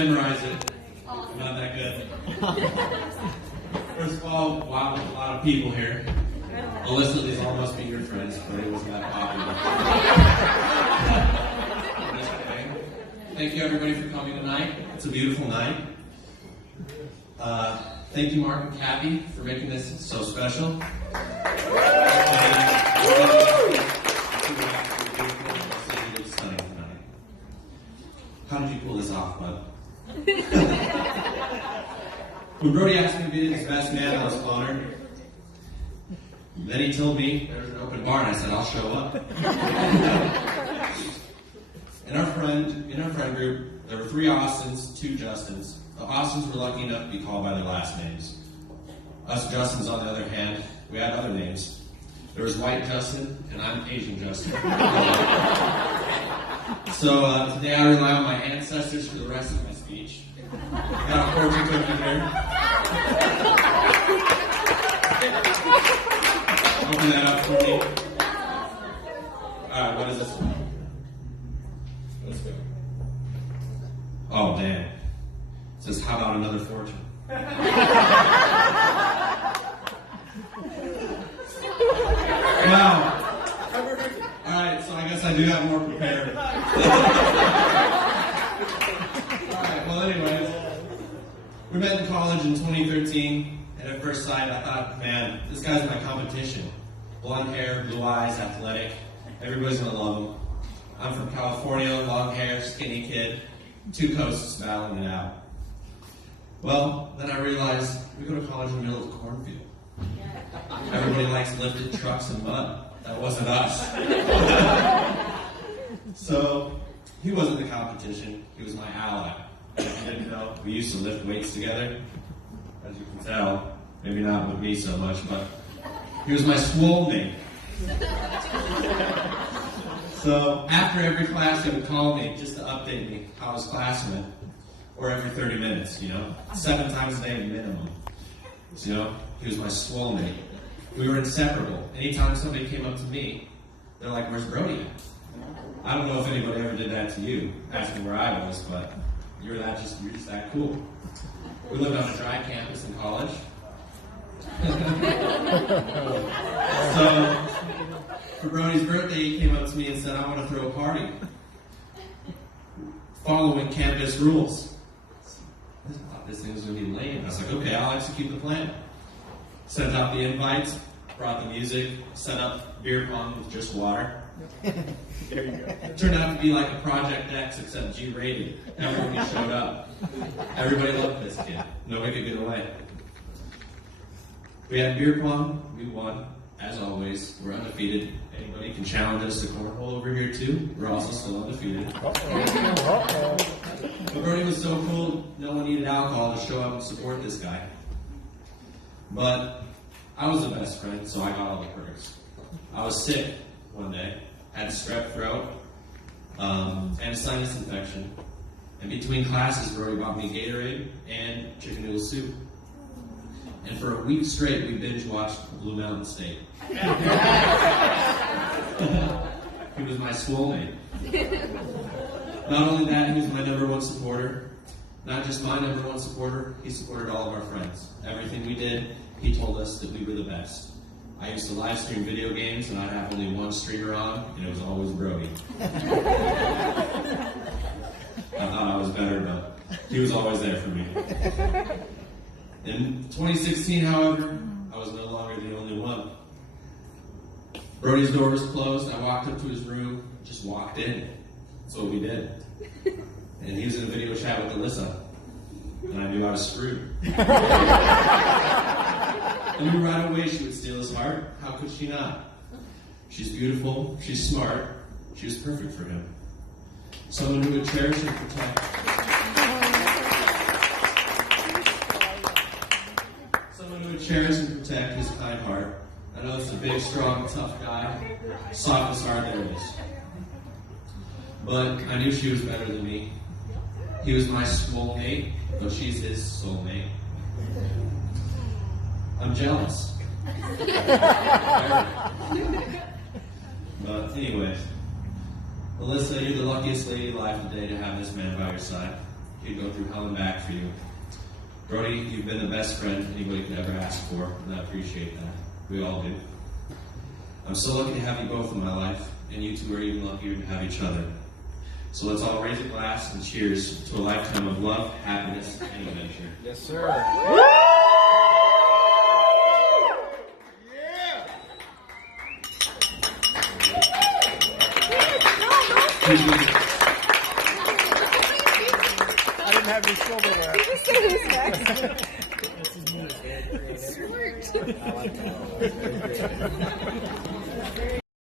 Memorize it. I'm not that good. First of all, wow, there's a lot of people here. Alyssa, these all must be your friends, but it wasn't that popular. Thank you everybody for coming tonight. It's a beautiful night. Thank you, Mark and Kathy, for making this so special. How did you pull this off, bud? When Brody asked me to be his best man, I was honored. Then he told me there was an open bar, and I said, I'll show up. In our friend group, there were 3 Austins, 2 Justins. The Austins were lucky enough to be called by their last names. Us Justins, on the other hand, we had other names. There was White Justin, and I'm Asian Justin. So today I rely on my ancestors for the rest of my speech. I got a fortune cookie here. Open that up for me. Alright, what is this one? Let's go. Oh, damn. It says, how about another fortune? Wow. Alright, so I guess I do have more prepared. Alright, well anyways, we met in college in 2013, and at first sight I thought, man, this guy's my competition. Blonde hair, blue eyes, athletic, everybody's gonna love him. I'm from California, long hair, skinny kid, 2 coasts battling it out. Well, then I realized we go to college in the middle of a cornfield. Everybody likes lifted trucks and mud. That wasn't us. So, he wasn't the competition, he was my ally. If you didn't know, we used to lift weights together. As you can tell, maybe not with me so much, but he was my swole mate. So, after every class, he would call me just to update me how his class went. Or every 30 minutes, 7 times a day minimum. So, he was my swole mate. We were inseparable. Anytime somebody came up to me, they're like, where's Brody at? I don't know if anybody ever did that to you, asking where I was, but you're just that cool. We lived on a dry campus in college. So, for Brody's birthday, he came up to me and said, I want to throw a party. Following campus rules. I thought this thing was going to be lame. I was like, okay, I'll execute the plan. Sent out the invites, brought the music, set up beer pong with just water. There you go. It turned out to be like a Project X except G-rated. Everybody showed up. Everybody loved this kid. Nobody could get away. We had beer pong. We won. As always, we're undefeated. Anybody can challenge us to cornhole over here too. We're also still undefeated. But Brody was so cool, no one needed alcohol to show up and support this guy. But I was the best friend, so I got all the perks. I was sick one day, had strep throat, and a sinus infection. And between classes, Brody bought me Gatorade and chicken noodle soup. And for a week straight, we binge watched Blue Mountain State. He was my swole mate. Not only that, he was my #1 supporter. Not just my #1 supporter, he supported all of our friends. Everything we did, he told us that we were the best. I used to live stream video games, and I'd have only one streamer on, and it was always Brody. I thought I was better, but he was always there for me. In 2016, however, I was no longer the only one. Brody's door was closed. I walked up to his room, just walked in. That's what we did. And he was in a video chat with Alyssa. And I knew I was screwed. I knew right away she would steal his heart. How could she not? She's beautiful. She's smart. She was perfect for him. Someone who would cherish and protect. Someone who would cherish and protect his kind heart. I know it's a big, strong, tough guy. Softest heart there is. But I knew she was better than me. He was my soulmate, though she's his soulmate. I'm jealous. But anyways, Alyssa, you're the luckiest lady alive today to have this man by your side. he'd go through hell and back for you. Brody, you've been the best friend anybody could ever ask for, and I appreciate that. We all do. I'm so lucky to have you both in my life, and you two are even luckier to have each other. So let's all raise a glass and cheers to a lifetime of love, happiness, and adventure. Yes, sir. I didn't have any silverware. Smart.